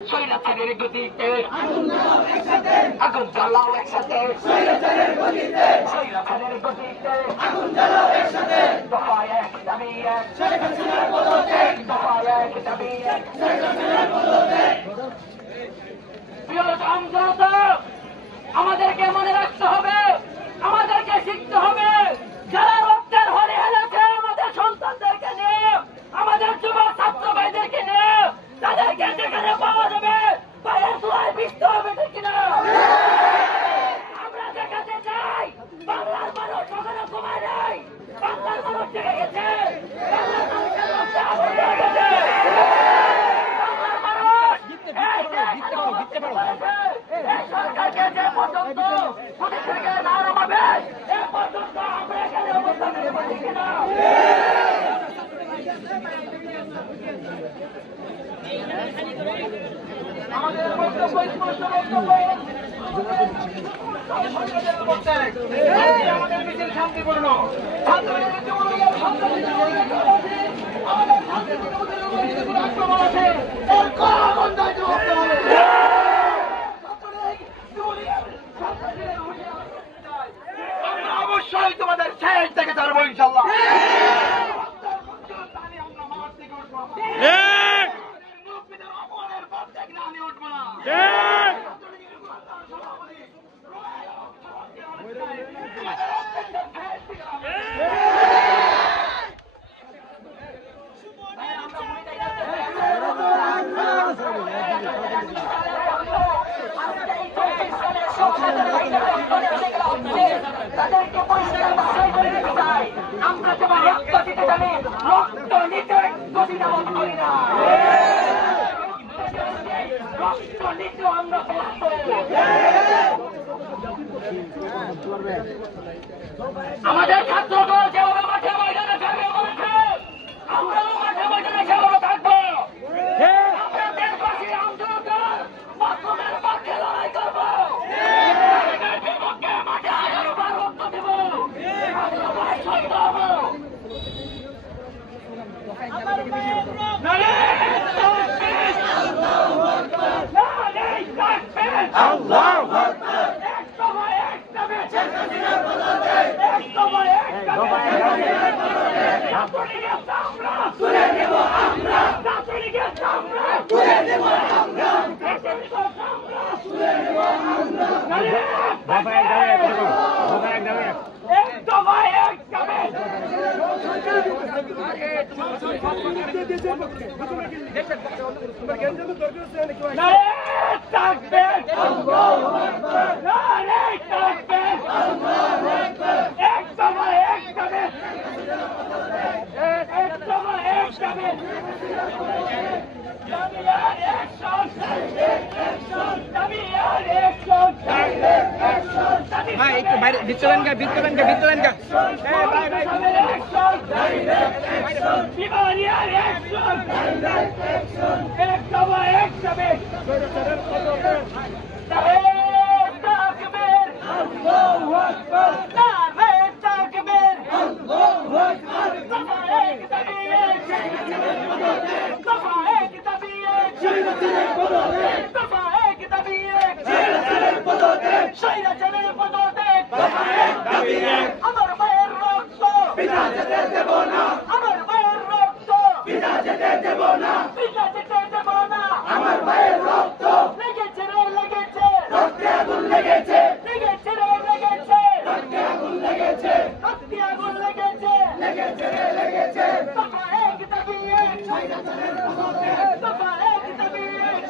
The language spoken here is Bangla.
স্বৈরাচারের গতিতে আগুন জ্বালাও একসাথে, স্বৈরাচারের গতিতে দফা এক দাবি এক, দফা এক দাবি এক। প্রিয় জনতা, আমাদেরকে মনে রাখতে হবে, আমাদেরকে শিখতে হবে, যারা রক্তের হলে হেলেছে আমাদের সন্তানদেরকে নিয়ে, আমাদের যুবক ছাত্র ভাইদেরকে নিয়ে, তাদেরকে যেখানে পাওয়া যাবে পায়ের দোয়ায় বিস্ত হবে, ঠিক কিনা? আমরা দেখাতে চাই বাংলার মানুষ কখনো ঘুমায় নাই, বাংলার মানুষ জেগে গেছে, বাংলার মানুষের রক্তে আগুন লেগে গেছে, বাংলার মানুষ এই সরকারকে যে পর্যন্ত প্রতি থেকে না নামাবে এ পর্যন্ত আমরা এখানে অবস্থান নেব, ঠিক কিনা? আমাদের বক্তব্য স্পষ্ট, বক্তব্য আমাদের মিছিল শান্তিপূর্ণ, আক্রমণ আছে আমরা অবশ্যই তোমাদের শেষ থেকে ছাড়বো ইনশাল্লাহ। তাদেরকে পরিষ্কার বাছাই করে দিতে চাই, আমরা যেমন রক্ত দিতে জানি, রক্ত নিতে গতিনামত করি না, রক্ত নিতে আমরা আমাদের ছাত্রদল যেভাবে মাঠে ময়দানে থাকবে বলেছে, আমরাও মাঠে ময়দানে সেভাবে থাকবো। আমরা দেশবাসীর আন্দোলনের মাধ্যমের পক্ষে লড়াই করবো, বিপক্ষে মাঠে আগামীবার রক্ত দেব, শহীদ হবো। ভাই একটু বাইরে ভিতরেন কা আমার মায়ের রক্ত পিতা যেতে দেব না, আমার মায়ের রক্ত পিতা যেতে দেব না, পিতা যেতে দেব না, আমার মায়ের রক্ত লেগেছে রে লেগেছে, রক্তে আগুন লেগেছে, লেগেছে রে লেগেছে, রক্তে আগুন লেগেছে, রক্তে আগুন লেগেছে, লেগেছে রে লেগেছে। দফা এক দাবি এক, দফা এক দাবি এক,